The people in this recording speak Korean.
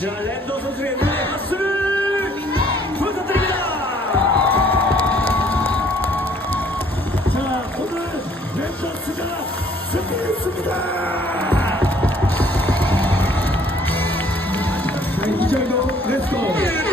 자, 랜더 선수의 눈에 박수를 부탁드립니다. 자, 오늘 랜더스가 승리했습니다. 자, 이정도 랜더.